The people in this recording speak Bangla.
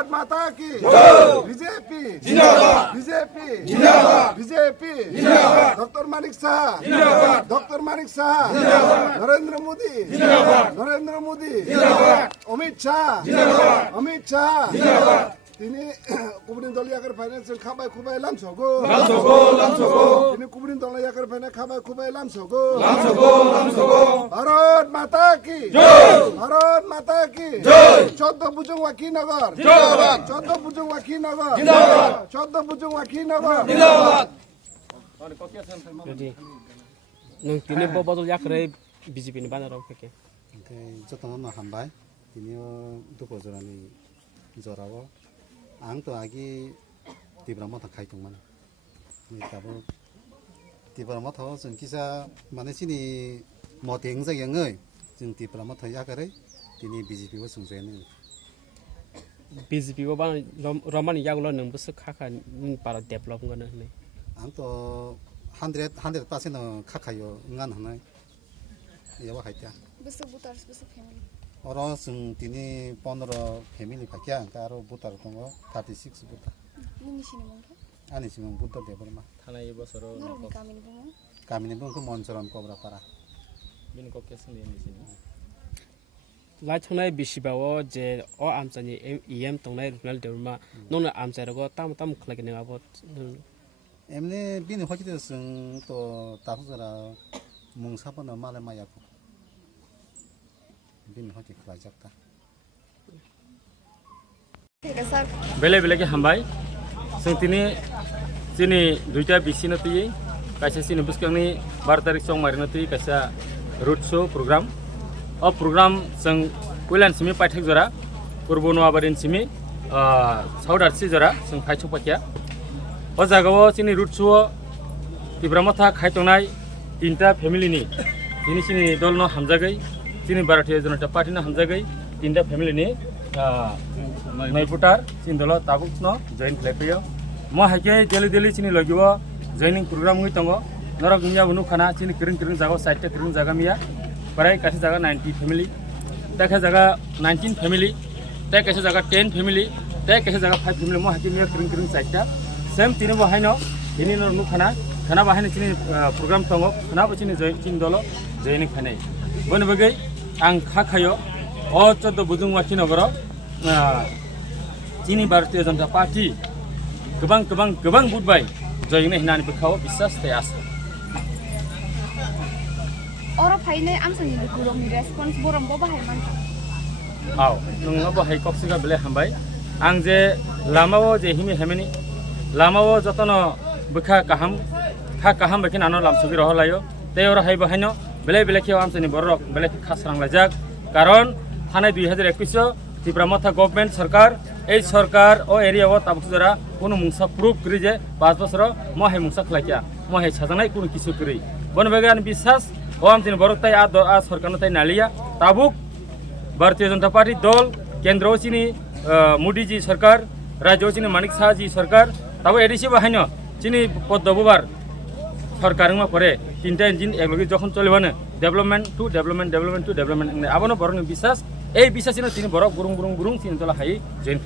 भारत माता की BJP BJP BJP doctor Manik Shah Narendra Modi Amit Shah তিনি কুবরিন দল ইয়াকের ফাইনান্স খাবাই খুবাই লামছগো তিনি কুবরিন দল ইয়াকের ফাইনান্স খাবাই খুবাই লামছগো ভারত মাতা কি জয় 14 বুজুং ওয়াকিনগর জিন্দাবাদ 14 বুজুং ওয়াকিনগর জিন্দাবাদ 14 বুজুং ওয়াকিনগর জিন্দাবাদ nung tini bobotol yakre BJP ni banarong peke 저동은 한바이 이니어 두고저라니 저라고 앙도 아기 디브라모타 카이통만 니까보 디브라모타 좀 기사 마네시니 뭐 대응자 영의 좀 디브라모타 야가래 디니 BJP고 승소에는 BJP ko ban romani yagulo nung bus khakha para develop ngana ne 앙도 100% 카카요 응안 하나 yawa khaitya besok family oro sung tini 15 family khakya karo butar tongo 36 butar ini sini mongko ani simong butar de berma thanai bosoro ngurung kami ni bungo kamini bung ko monsoram kobra para bin ko kesin ni sini lai thonai bisibawo je o amchani em tongnai regional development nona amcharogo tam khlagene abo emne bin hochide sung to tapsara mungsapona male mayako bin hochi khlajakta sir bele ke hambai sing sini duita bisina tui kaisa sini buskangni 12 tarik song marina tui kaisa road show program sing kuilan simi paithak jora purbono abarin simi saudar si jora sing phaithok pakya o jagao sini road show tibramotha khaitongnai tinta family ni sini dolno hamjagai sini Bharatiya Janata Party na hamjagai tinta family ni naiputar sindolo tabukno join khlapiyo mo hake deli sini logiwo joining program ngui tongo norok nya bunu khana sini kiring jaga site kiring jaga miya parai kathi jaga 90 family takha jaga 19 family tak kaisa jaga 10 family tak kaisa jaga 5 family mo hake miya kiring site ta same tini bo haino ini nu khana bahani sini program tongo khana bo sini join dolo joining khanai bon bagai ang khakhayo o 14 bujung wakinogoro sini Bharatiya Janata Party गोबां बुटबाय जयने हिनानि बखाव बिसास तेयास oro phaine amsani gurom ni response borom bo bahai man आव नंगा बहाय कक्सिगा बेले हामबाय आं जे लामाओ जे हिमि हेमेनि लामाओ जतन बखा काहाम बखिन आनो लामसुगि रहलायो तेयर हाय बहायनो बेले खेव आमसनि बरक बेले खासरां लाजाक कारण थानाय 2021 त्रिपुरामथा गभर्नमेंट सरकार এই সরকার ও এরিয়াও তাবুকজরা কোনো মুংসা প্রুফ করি যে 5 বছর মহে মুংসা খলাকিয়া মহে সাজানাই কোনো কিছু করি বনবেগান বিশ্বাস ও আমতিন বরকতাই আ সরকার তাই নালিয়া তাবুক ভারতীয় জনতা পার্টি দল কেন্দ্র চিনি মোদীজি সরকার রাজ্য চিনি মানিক শাহ জি সরকার তাবো এডিসি বাহাইনো চিনি পদ্মবার সরকার পরে তিনটা ইঞ্জিন একলগে যখন চলিবানো ডেভেলপমেন্ট টু ডেভেলপমেন্ট আবনো বরং বিশ্বাস এই বিশ্বাসিনো তিনি বরক গুরুং চিনি তোলা হাই জয়েন